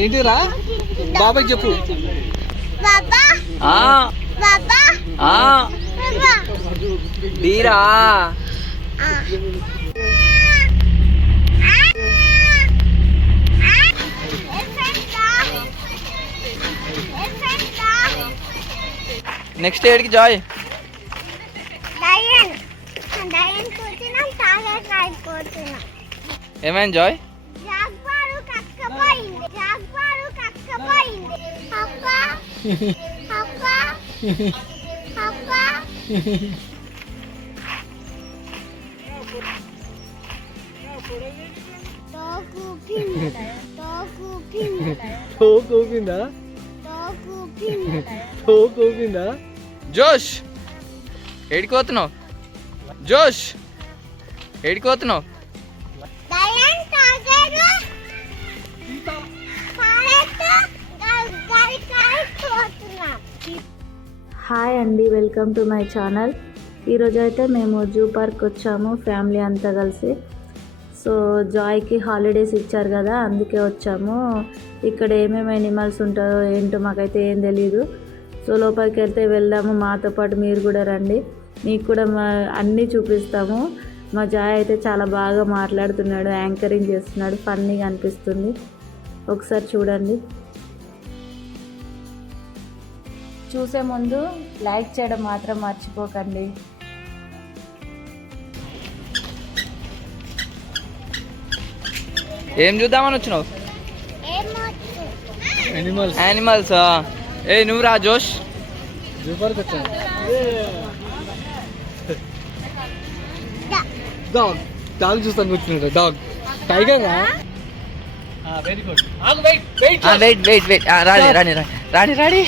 ఏంటిరా బాబాయ్ చెప్పు. బీరా నెక్స్ట్ ఏడికి జాయ్ ఏమైంది జాయ్? జోష్ ఏడిపోతున్నావు? జోష్ ఏడిపోతున్నావు? హాయ్ అండి, వెల్కమ్ టు మై ఛానల్. ఈరోజు అయితే మేము జూ పార్క్ వచ్చాము ఫ్యామిలీ అంతా కలిసి. సో జాయ్కి హాలిడేస్ ఇచ్చారు కదా, అందుకే వచ్చాము. ఇక్కడ ఏమేమి ఎనిమల్స్ ఉంటాయో ఏంటో మాకైతే ఏం తెలీదు. సో లోపలికి వెళ్తే వెళ్దాము, మాతో పాటు మీరు కూడా రండి, మీకు కూడా అన్నీ చూపిస్తాము. మా జాయ్ అయితే చాలా బాగా మాట్లాడుతున్నాడు, యాంకరింగ్ చేస్తున్నాడు, ఫన్నీగా అనిపిస్తుంది. ఒకసారి చూడండి. చూసే ముందు లైక్ చేయడం మాత్రం మర్చిపోకండి. ఏం చూద్దామని వచ్చినావు? యానిమల్స్. ఏ నువ్వు రా జోష్. డాగ్ చూస్తాను కూర్చున్నాడు. Dog tiger. Very good. Wait Rani Rani Rani Rani.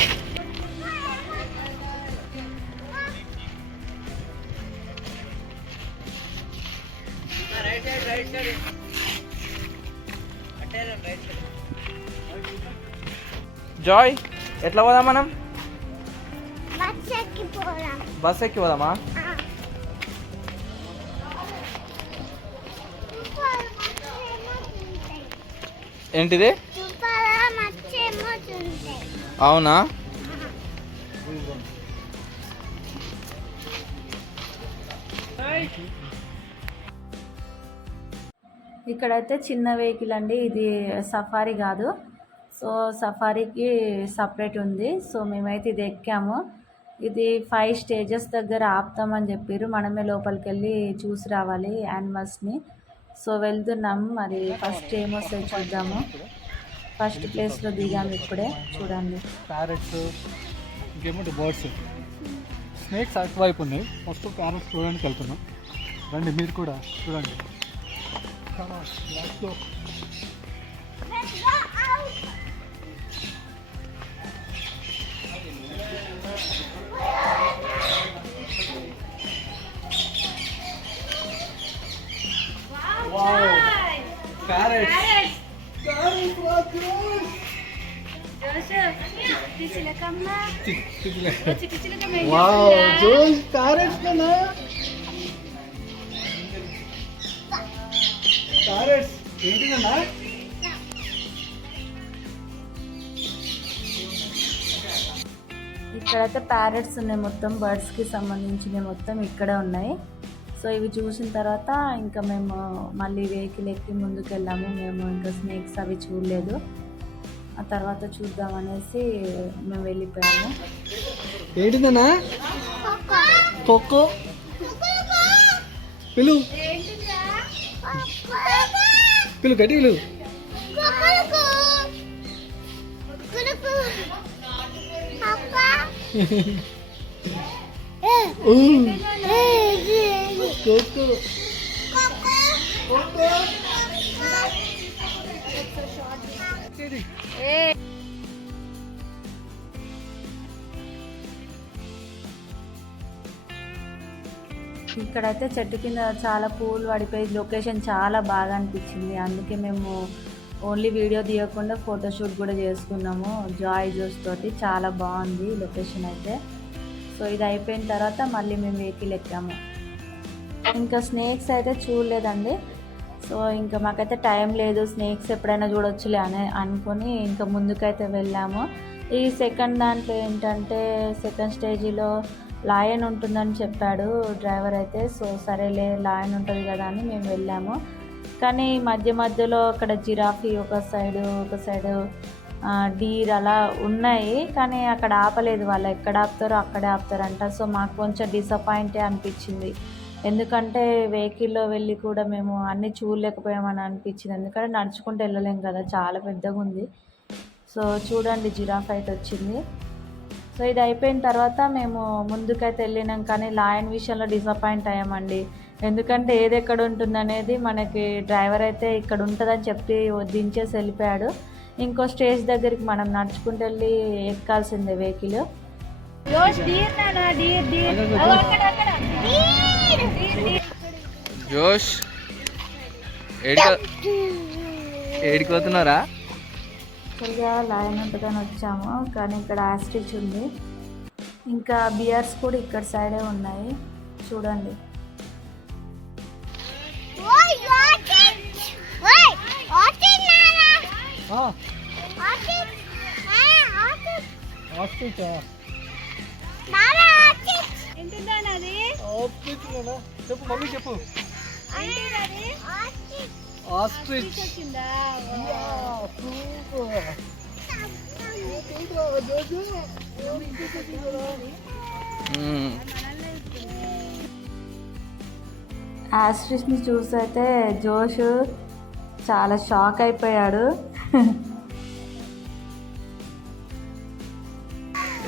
Joy ఎట్లా పోదాం మనం? బస్ ఎక్కి పోదామా? ఏంటిది? అవునా? ఇక్కడైతే చిన్న వెహికల్ అండి, ఇది సఫారీ కాదు. సో సఫారీకి సపరేట్ ఉంది. సో మేమైతే ఇది ఎక్కాము. ఇది 5 స్టేజెస్ దగ్గర ఆపుతామని చెప్పారు. మనమే లోపలికి వెళ్ళి చూసి రావాలి యానిమల్స్ని. సో వెళ్తున్నాము. మరి ఫస్ట్ ఏమొస్తాయి చూద్దాము. ఫస్ట్ ప్లేస్లో దిగాము ఇప్పుడే, చూడండి. ప్యారెట్స్, ఇంకేమంటే బర్డ్స్, స్నేక్స్ అటువైపు ఉన్నాయి. ఫస్ట్ ప్యారెట్స్ చూడడానికి వెళ్తున్నాం. రండి మీరు కూడా చూడండి. ఇక్కడైతే ప్యారెట్స్ ఉన్నాయి, మొత్తం బర్డ్స్కి సంబంధించినవి మొత్తం ఇక్కడే ఉన్నాయి. సో ఇవి చూసిన తర్వాత ఇంకా మేము మళ్ళీ వెహికల్ ఎక్కి ముందుకు వెళ్ళాము. మేము ఇంకా స్నేక్స్ అవి చూడలేదు, ఆ తర్వాత చూద్దామనేసి మేము వెళ్ళిపోయాము. ఏంటిదన్నా? కొక్కో పిలు పిలు గట్టి పిలు. ఇక్కడైతే చెట్టు కింద చాలా పూలు పడిపోయి లొకేషన్ చాలా బాగా అనిపించింది. అందుకే మేము ఓన్లీ వీడియో తీయకుండా ఫోటోషూట్ కూడా చేసుకున్నాము జాయ్ జ్యూస్ తోటి. చాలా బాగుంది లొకేషన్ అయితే. సో ఇది అయిపోయిన తర్వాత మళ్ళీ మేము వెహికల్ ఎక్కాము. ఇంకా స్నేక్స్ అయితే చూడలేదండి. సో ఇంకా మాకైతే టైం లేదు, స్నేక్స్ ఎప్పుడైనా చూడొచ్చులే అని అనుకొని ఇంకా ముందుకైతే వెళ్ళాము. ఈ సెకండ్ దాంట్లో ఏంటంటే సెకండ్ స్టేజీలో లాయన్ ఉంటుందని చెప్పాడు డ్రైవర్ అయితే. సో సరేలే లాయన్ ఉంటుంది కదా అని మేము వెళ్ళాము. కానీ మధ్య మధ్యలో అక్కడ జిరాఫీ ఒక సైడు డీర్ అలా ఉన్నాయి, కానీ అక్కడ ఆపలేదు. వాళ్ళు ఎక్కడ ఆపుతారో అక్కడే ఆపుతారంట. సో మాకు కొంచెం డిసప్పాయింటే అనిపించింది, ఎందుకంటే వెహికల్లో వెళ్ళి కూడా మేము అన్నీ చూడలేకపోయామని అనిపించింది. ఎందుకంటే నడుచుకుంటూ వెళ్ళలేం కదా, చాలా పెద్దగా ఉంది. సో చూడండి జిరాఫ్ అయితే వచ్చింది. సో ఇది అయిపోయిన తర్వాత మేము ముందుకైతే వెళ్ళినాం, కానీ లాయన్ విషయంలో డిసప్పాయింట్ అయ్యామండి. ఎందుకంటే ఏది ఎక్కడ ఉంటుంది అనేది మనకి డ్రైవర్ అయితే ఇక్కడ ఉంటుందని చెప్పి దించేసి వెళ్ళిపోయాడు. ఇంకో స్టేజ్ దగ్గరికి మనం నడుచుకుంటూ వెళ్ళి ఎక్కాల్సిందే వెహికల్. జోష్ ఏడిపోతున్నారా? యాక్చువల్గా లయన్ ఉంటుందని వచ్చాము, కానీ ఇక్కడ ఆస్ట్రిచ్ ఉంది. ఇంకా బియర్స్ కూడా ఇక్కడ సైడే ఉన్నాయి, చూడండి. చెప్పు మమ్మీ చెప్పు. ఆస్ట్రిచ్. ఆస్ట్రిచ్ని చూసైతే జోష్ చాలా షాక్ అయిపోయాడు.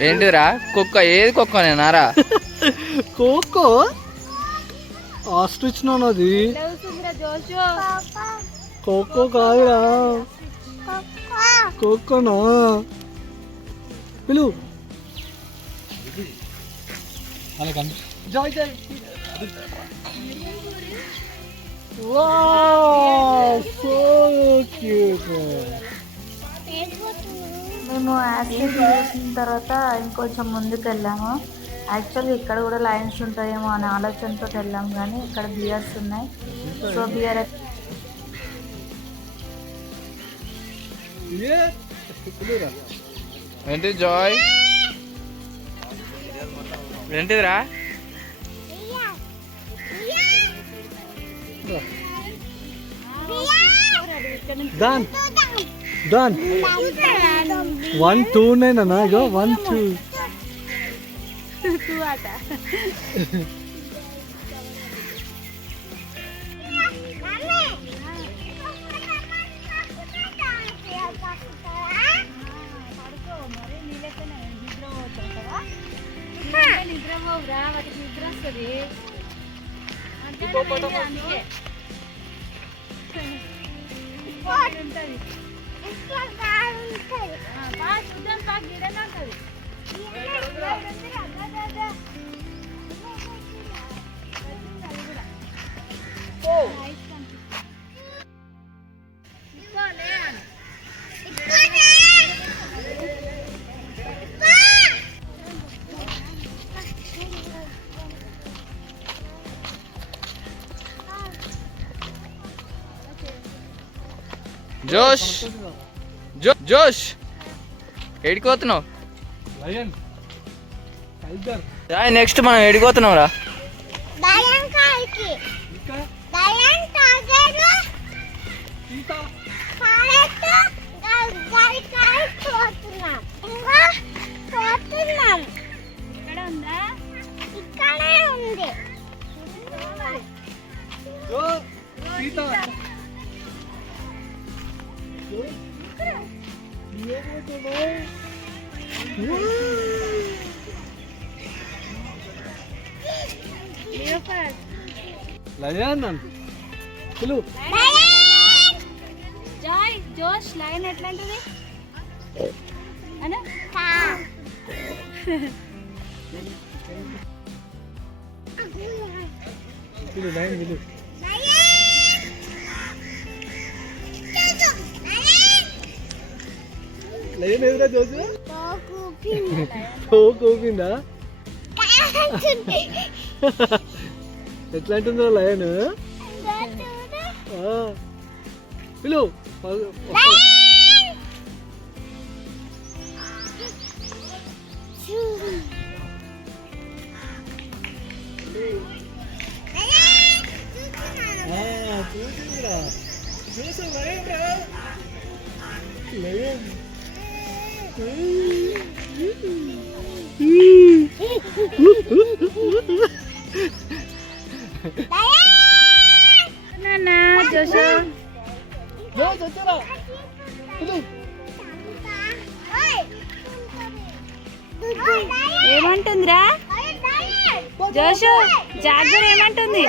ఏంటిరా కుక్క? ఏది కుక్కనేనారా? కోకో ఆస్ట్రిచ్ నాది. కోకో కాదురా, కోకోనా పిలు. మేము యాక్సిడెంట్ చేసిన తర్వాత ఇంకొంచెం ముందుకు వెళ్ళాము. యాక్చువల్గా ఇక్కడ కూడా లైన్స్ ఉంటాయేమో అనే ఆలోచనతో వెళ్ళాము, కానీ ఇక్కడ బియర్స్ ఉన్నాయి. సో బియర్ ఏంటి జాయ్? ఏంటిదిరా? Done. 1 2 9 go 1 2 2 ata. జోష్ జోష్ ఏడిపోతున్నావు? Lion tiger. నెక్స్ట్ మనం ఏడిపోతున్నాం రా? లయన్ పిలు. జాయ్ జోష్ లయన్ ఎట్లాంటిది అనా? పిలు లయన్ పిలు. లయన్ ఎదురా జోజు? కోపిందా? ఎట్లా అంటుందో లయన్? పిలు చూసిందిరా చూసా లేం జోషు ఏమంటుందిరా జోషు జాగ్రత్త ఏమంటుంది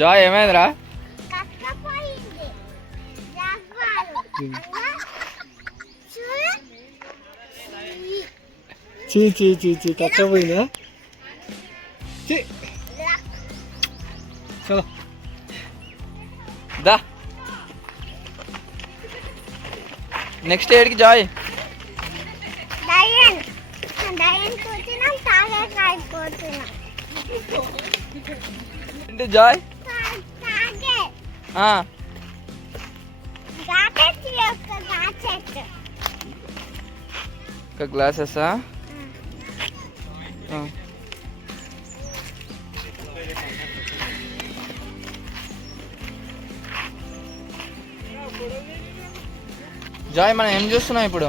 జాయ్ ఏమైందిరా? చీ చీ చీ చీ కక్కపోయిందా? చీ చలో దా నెక్స్ట్ ఏడికి జాయ్? ఏంటి జాయ్? ఒక గ్లాసెసా? జాయ్ మనం ఏం చూస్తున్నాం ఇప్పుడు?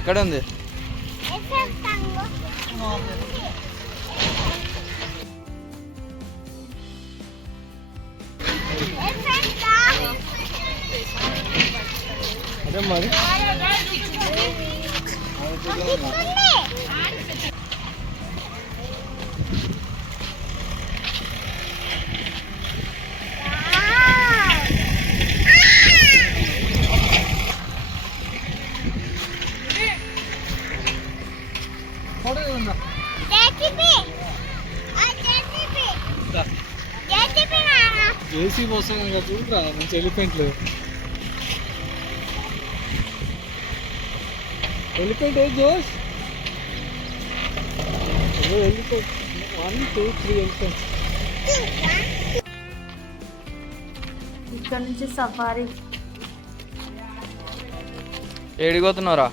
ఎక్కడ ఉంది? అదే మరి ఏసీ వస్తాం కదా చూడరా మంచి ఎలిఫెంట్లు ఎలిఫెంట్ ఏ జోష్ ఎలిఫెంట్ 1 2 3 ఎలిఫెంట్స్ ఇక్కడ నుంచి సఫారీ ఏడిపోతున్నావురా?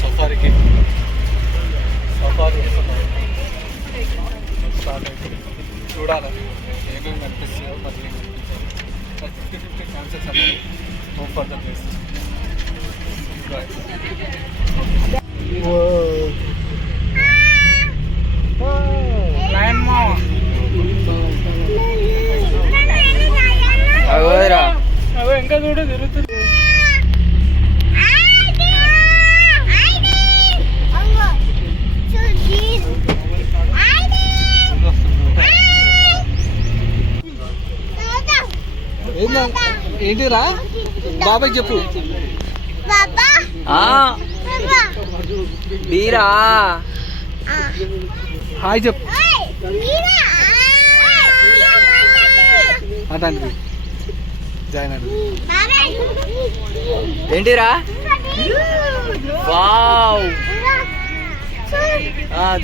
సఫారీకి సఫారీ చూడాలి ఏమేమి కనిపిస్తుందో మళ్ళీ 50-50 ఛాన్సెస్ అన్నీ హోప్ ఫర్ ద బెస్ట్. అగోరా అవే ఇంకా చూడ తిరుగుతుంది. ఏంటిరా బాబాయ్ చెప్పు. బీరా హాయ్ చెప్పు అంటే జాయిన్ అండి. ఏంటిరా? వావ్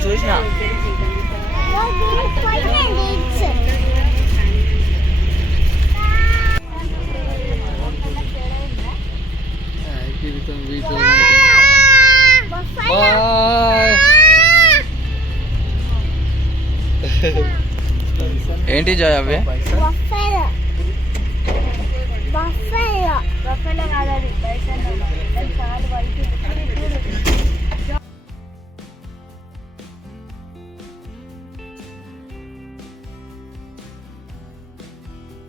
చూసినా. ఏంటి జాయ్ అవి?